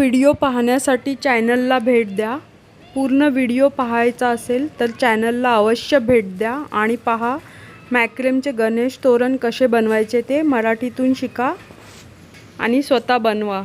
Video पाहण्यासाठी चॅनलला भेट द्या। पूर्ण व्हिडिओ पाहायचा असेल तर चॅनलला अवश्य भेट द्या आणि पहा मॅक्रॅमचे गणेश तोरण कसे बनवायचे ते मराठीतून शिका आणि स्वतः बनवा।